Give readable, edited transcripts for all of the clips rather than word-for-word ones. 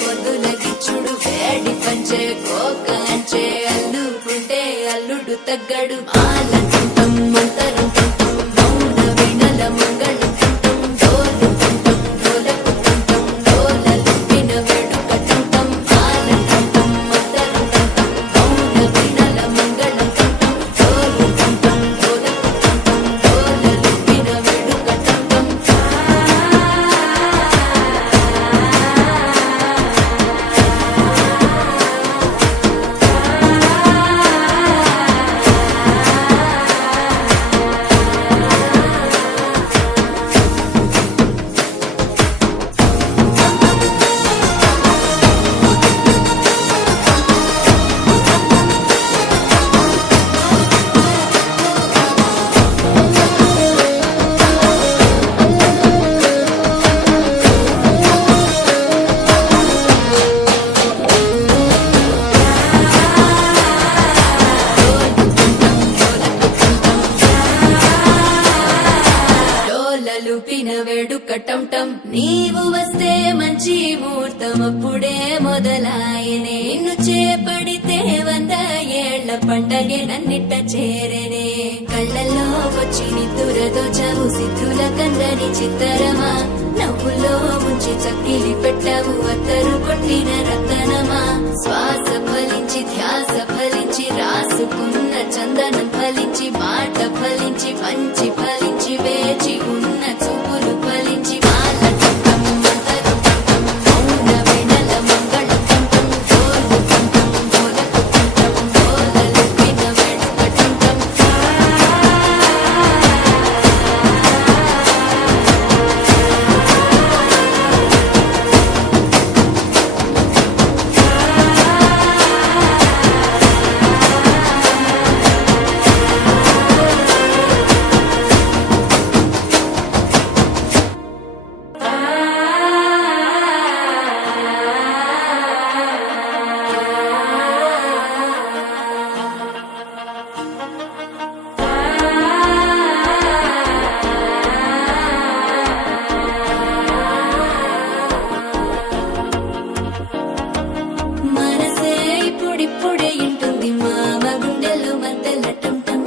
పొద్దులకిచ్చుడు వేడి పంచే కోకంచే అల్లుకుంటే అల్లుడు తగ్గడు ఆలంటుంటం మంతరంటుంటం మౌన వినల మంగళంటుంటం డోలుకుంటం డోలకుంటుంటం డోలలుపిన వేడుకటుంటం ఆలంటుంటం మంతరంటుంటం మౌన వినల మంగళంటుంటం డోలుకుంటం డోలకుంటుంటం డోలలుపిన వేడుకటుంటం లూపిన వేడుకటంటం నీవు వస్తే మంచి ముహూర్తం అప్పుడే మొదలాయనే నిన్ను చేపడితే 100 ఏళ్ల పండగే నన్నిట్ట చేరనే కళ్ళల్లో వచ్చి నిద్దురతో చవు సిద్ధుల కందని చిత్తరమా నవ్వులో ఉంచి చక్కిలి పెట్టావు అత్తరు కొట్టిన రతనమా శ్వాస ఫలించి ధ్యాస ఫలించి రాసుకున్న చందనం ఫలించి మాట ఫలించి మంచి ఫలించి వేచి ఉన్న చూపులు ఫలించి మాలటంటం మంతరంటం మౌన వినల మంగళంటం డోలుకుంటం డోలకుంటం డోలలుపిన వేడుకటంటం మనసే ఇప్పుడిప్పుడే ఇంటుంది మామ గుండెలు మధ్యలటంటం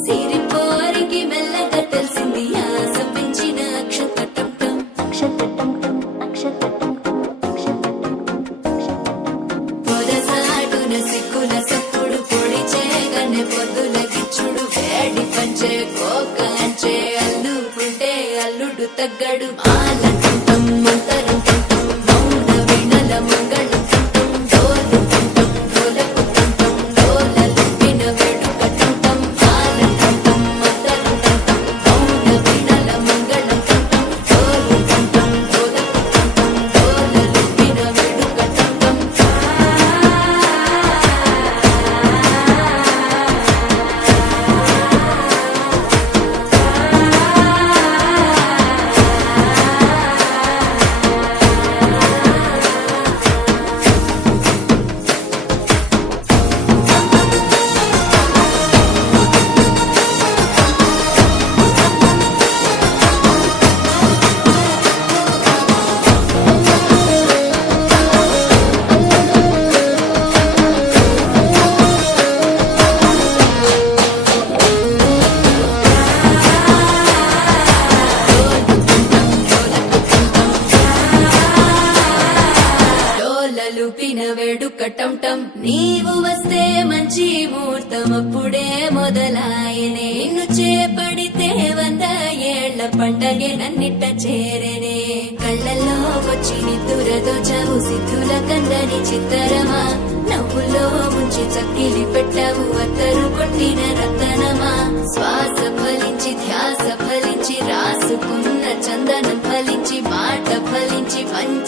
సిరిపోరికి మెల్లగా తెలిసింది ఆశ పెంచిన అక్షతటంటం పొరసాటున సిక్కుల సప్పుడు పొడి చేయగానే పొద్దులకిచ్చుడు వేడి పంచే కోకంచే అల్లుకుంటే అల్లుడు తగ్గడు ఆలంటుంటం మంతరంటుంటం మౌన వినల మంగళంటుంటం డోలుకుంటం డోలకుంటుంటం డోలలుపిన వేడుకటుంటం ఆలంటుంటం మంతరంటుంటం మౌన వినల మంగళంటుంటం డోలుకుంటం డోలకుంటుంటం డోలలుపిన వేడుకటుంటం నీవు వస్తే మంచి ముహూర్తం అప్పుడే మొదలాయనే నిన్ను చేపడితే 100 ఏళ్ల పండగే నన్నిట్ట చేరనే కళ్ళల్లో వచ్చి నిద్దురతో చావు సిద్ధుల కందని చిత్తరమా నవ్వులో ముంచి చక్కిలి పెట్టావు అత్తరు కొట్టిన రతనమా శ్వాస ఫలించి ధ్యాస ఫలించి రాసుకున్న చందనం ఫలించి మాట ఫలించి పంచ